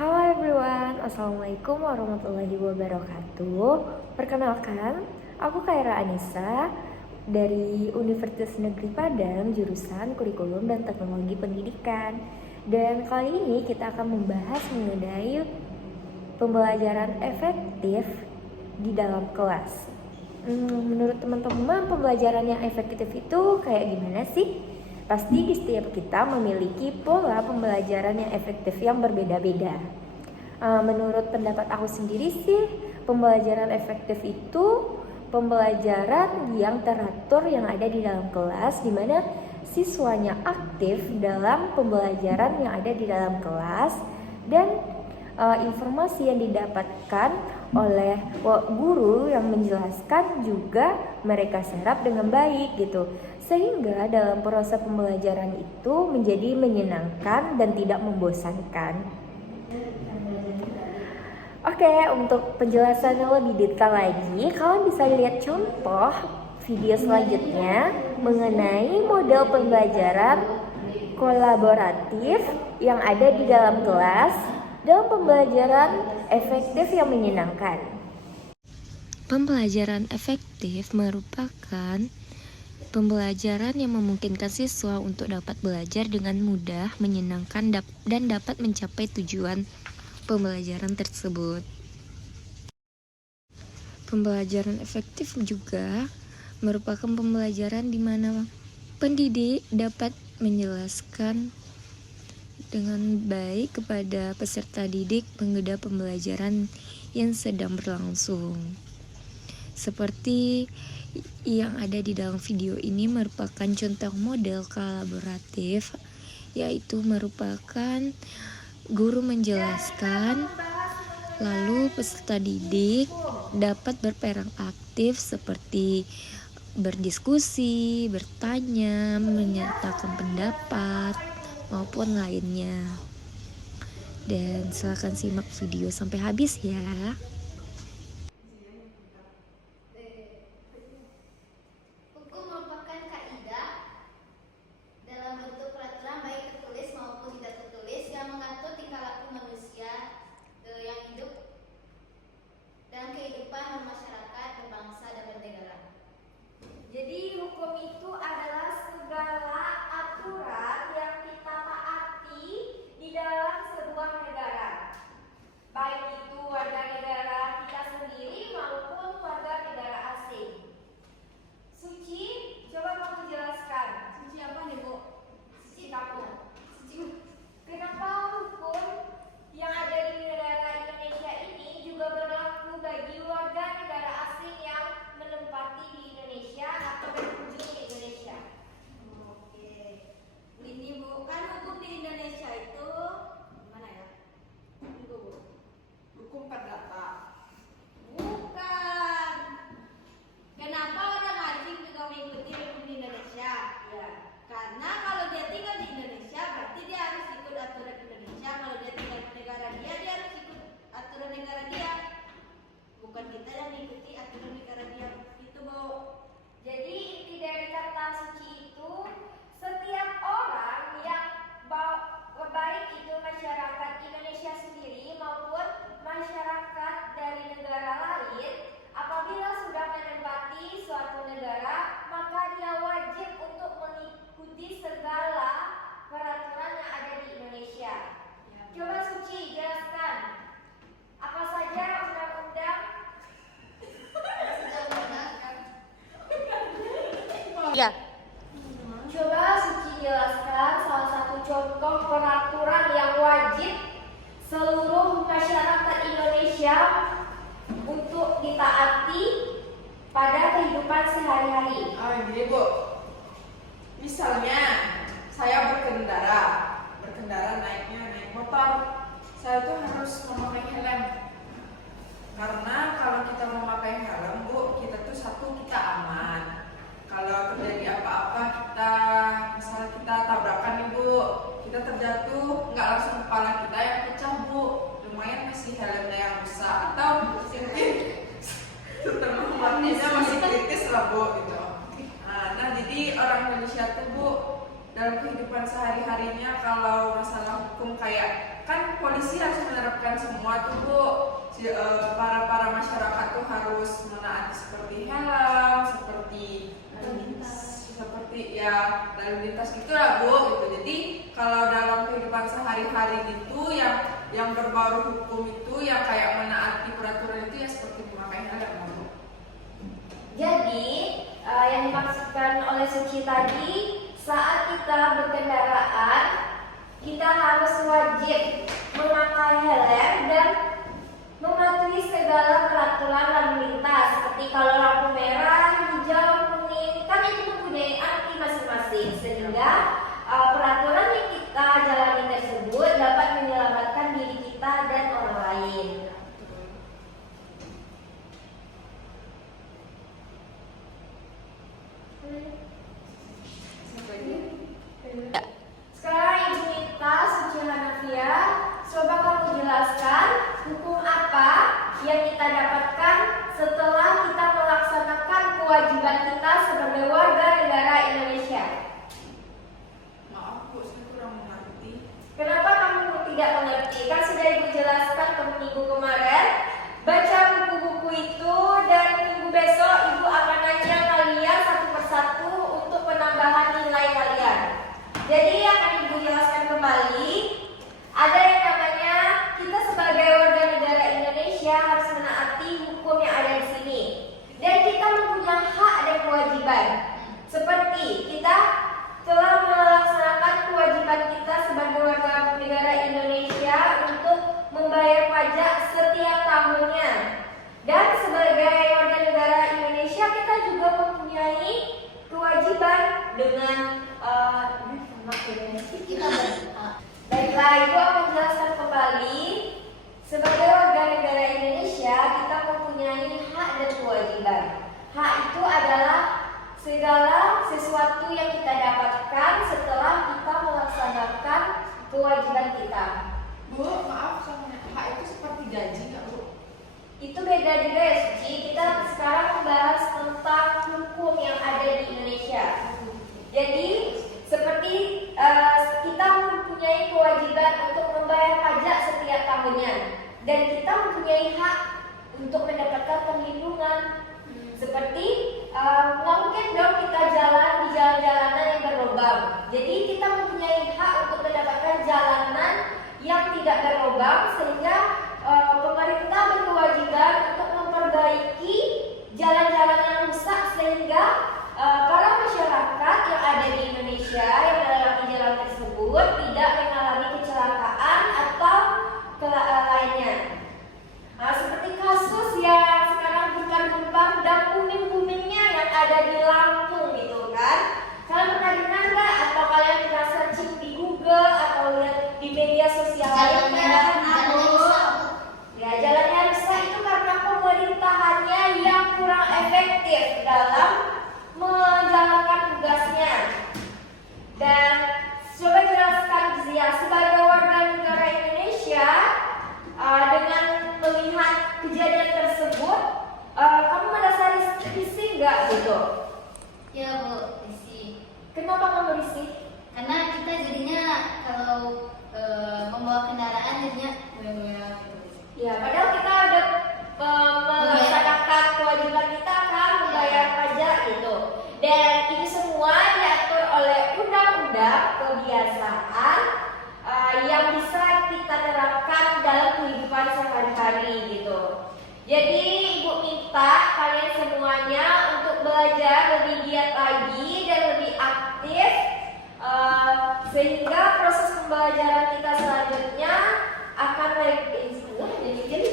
Halo everyone, Assalamualaikum warahmatullahi wabarakatuh. Perkenalkan, aku Kaira Anissa dari Universitas Negeri Padang, jurusan Kurikulum dan Teknologi Pendidikan. Dan kali ini kita akan membahas mengenai pembelajaran efektif di dalam kelas. Menurut teman-teman, pembelajaran yang efektif itu kayak gimana sih? Pasti di setiap kita memiliki pola pembelajaran yang efektif yang berbeda-beda. Menurut pendapat aku sendiri sih, pembelajaran efektif itu pembelajaran yang teratur yang ada di dalam kelas, di mana siswanya aktif dalam pembelajaran yang ada di dalam kelas dan informasi yang didapatkan oleh guru yang menjelaskan juga mereka serap dengan baik gitu, sehingga dalam proses pembelajaran itu menjadi menyenangkan dan tidak membosankan. Oke, untuk penjelasannya lebih detail lagi, kalian bisa lihat contoh video selanjutnya mengenai model pembelajaran kolaboratif yang ada di dalam kelas dalam pembelajaran efektif yang menyenangkan. Pembelajaran efektif merupakan pembelajaran yang memungkinkan siswa untuk dapat belajar dengan mudah, menyenangkan, dan dapat mencapai tujuan pembelajaran tersebut. Pembelajaran efektif juga merupakan pembelajaran di mana pendidik dapat menjelaskan dengan baik kepada peserta didik mengenai pembelajaran yang sedang berlangsung. Seperti yang ada di dalam video ini merupakan contoh model kolaboratif, yaitu merupakan guru menjelaskan, lalu peserta didik dapat berperan aktif seperti berdiskusi, bertanya, menyatakan pendapat, maupun lainnya. Dan silakan simak video sampai habis ya. Hukum merupakan kaidah dalam bentuk peraturan baik tertulis maupun tidak tertulis yang mengatur tingkah laku manusia yang hidup dan kehidupan bermasyarakat, berbangsa, dan bernegara. Jadi hukum itu adalah segala aturan yang kita taati di dalam sebuah negara, baik itu warga negara kita sendiri maupun warga negara asing. Suci, coba kamu jelaskan. Suci apa nih, Bu? Suci kamu. Kenapa hukum yang ada di negara Indonesia ini juga berlaku bagi warga negara asing yang menempati di Indonesia atau berkunjung ke Indonesia? Oke, ini Bu, kan hukum di Indonesia itu gimana ya? Itu Bu, Hukum perdata. bukan. Kenapa orang asing juga mengikuti hukum di Indonesia? Ya. Karena kalau dia tinggal di Indonesia berarti dia harus ikut aturan Indonesia. Kalau dia tinggal di negara dia harus ikut aturan negara dia. Bukan kita yang mengikuti aturan negara dia. Itu Bu. Jadi inti dari kata suci itu setiap orang yang baik itu masyarakat Indonesia sendiri maupun masyarakat dari negara lain, apabila sudah menempati suatu negara, maka dia wajib untuk mengikuti segala peraturan yang ada di Indonesia. Coba Suci jelaskan apa saja undang-undang. Ya. Coba Suci jelaskan salah satu contoh peraturan yang wajib seluruh masyarakat Indonesia untuk ditaati pada kehidupan sehari-hari. Gini Bu, misalnya saya berkendara naik motor, saya tuh harus memakai helm. Karena kalau kita memakai helm Bu, kita tuh satu kita aman. Kalau terjadi apa-apa misalnya kita tabrakan nih Bu, kita terjatuh, nggak langsung kepala kita yang pecah Bu, lumayan masih helmnya yang rusak atau mungkin setengah matinya masih kritis lah Bu gitu. Nah jadi orang Indonesia tuh Bu dalam kehidupan sehari-harinya kalau masalah hukum kayak kan polisi polisi harus menerapkan semua tuh Bu. Para masyarakat tuh harus menaati seperti helm, seperti ya lalu lintas gitulah Bu gitu. Jadi kalau dalam kehidupan sehari-hari gitu yang berbau hukum itu yang kayak menaati peraturan itu ya seperti memakai helm Bu. Jadi yang dimaksudkan oleh Suci tadi, saat kita berkendaraan kita harus wajib memakai helm dan mematuhi segala peraturan lalu lintas, seperti kalau lampu merah, hijau, kuning, kan itu mempunyai arti masing-masing, sehingga peraturan yang kita jalani tersebut dapat menyelamatkan diri kita dan orang lain. Sekarang Ibu minta Suci Hanafia, coba kamu jelaskan hukum apa yang kita dapatkan setelah kita melaksanakan kewajiban kita sebagai warga negara Indonesia. Maaf Bu, saya kurang mengerti. Kenapa kamu tidak mengerti? Kan sudah Ibu jelaskan ke minggu kemarin. Baca buku-buku itu dan minggu besok Ibu akan nanya kalian satu persatu untuk penambahan nilai kalian. Jadi akan Ibu jelaskan kembali. Ada yang namanya kita sebagai warga negara Indonesia harus menaati hukum yang ada di sini. Dan kita mempunyai hak dan kewajiban. Seperti kita telah melaksanakan kewajiban kita sebagai warga negara Indonesia untuk membayar pajak setiap tahunnya. Dan sebagai warga negara Indonesia kita juga mempunyai kewajiban dengan Baiklah, Ibu akan menjelaskan kembali. Sebagai warga negara Indonesia, kita mempunyai hak dan kewajiban. Hak itu adalah segala sesuatu yang kita dapatkan setelah kita melaksanakan kewajiban kita. Bu, maaf hak itu seperti gaji nggak Bu? Itu beda juga ya Suci. Kita sekarang membahas tentang hukum yang ada di Indonesia. Jadi seperti kita mempunyai kewajiban untuk membayar pajak setiap tahunnya, dan kita mempunyai hak untuk mendapatkan perlindungan. Seperti nggak mungkin dong kita jalan di jalan-jalanan yang berlubang. Jadi kita mempunyai hak untuk mendapatkan jalanan yang tidak berlubang, sehingga pemerintah berkewajiban untuk memperbaiki jalan-jalan yang rusak, sehingga para masyarakat yang ada di Indonesia yang melewati jalan tersebut tidak mengalami kecelakaan atau lainnya. Seperti kasus yang sekarang bukan dan booming-boomingnya yang ada di Lampung gitu kan. Kalian pernah dengar nggak? Atau kalian pernah searching di Google atau lihat di media sosial lainnya? Ya, jalannya rusak itu karena pemerintahannya yang kurang efektif dalam menjalankan tugasnya. Dan coba jelaskan Zia, sebagai warga negara Indonesia, dengan melihat kejadian tersebut, kamu merasa risih nggak gitu? Ya Bu, risih. Kenapa kamu risih? Karena kita jadinya kalau membawa kendaraan jadinya goyang-goyang gitu. Ya, padahal kita ada melaksanakan kewajiban kita kan, membayar pajak gitu. Dan itu semua diatur oleh undang-undang kebiasaan yang bisa kita terapkan dalam kehidupan sehari-hari gitu. Jadi Ibu minta kalian semuanya untuk belajar lebih giat lagi dan lebih aktif, sehingga proses pembelajaran kita selanjutnya akan lebih jadi